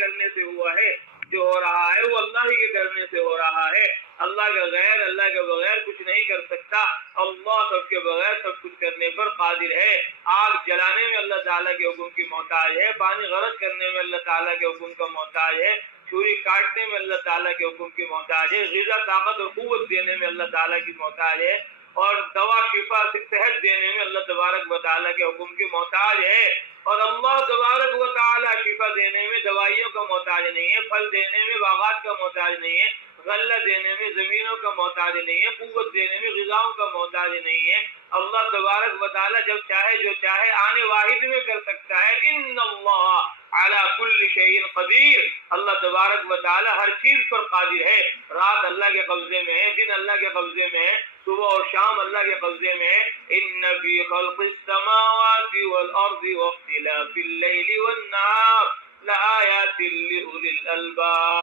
کرنے سے ہوا ہے، جو ہو رہا ہے وہ اللہ ہی کے کرنے سے ہو رہا ہے۔ اللہ کے بغیر کچھ نہیں کر سکتا۔ اللہ سب کے بغیر سب کچھ کرنے پر قادر ہے۔ آگ جلانے میں اللہ تعالیٰ کے حکم کی محتاج ہے، پانی غرق کرنے میں اللہ تعالیٰ کے حکم کا محتاج ہے، چھری کاٹنے میں اللہ تعالیٰ کے حکم کی محتاج ہے، غذا طاقت اور قوت دینے میں اللہ تعالیٰ کی محتاج ہے، اور دوا شفا صحت دینے میں اللہ تبارک و تعالیٰ کے حکم کی محتاج ہے۔ اور اللہ تبارک و تعالیٰ شفا دینے میں دوائیوں کا محتاج نہیں ہے، پھل دینے میں باغات کا محتاج نہیں ہے، غلہ دینے میں زمینوں کا محتاج نہیں ہے، قوت دینے میں غذاؤں کا محتاج نہیں ہے۔ اللہ تبارک و تعالیٰ جب چاہے جو چاہے آنے واحد میں کر سکتا ہے۔ ان اللہ علی کل شیء قدیر، اللہ تبارک و تعالیٰ ہر چیز پر قادر ہے۔ رات اللہ کے قبضے میں ہے، دن اللہ کے قبضے میں ہے، صبح اور شام اللہ کے قبضے میں ہے۔ ان فی خلق السماوات والارض واختلاف اللیل والنہار لآیات لأولی الالباب۔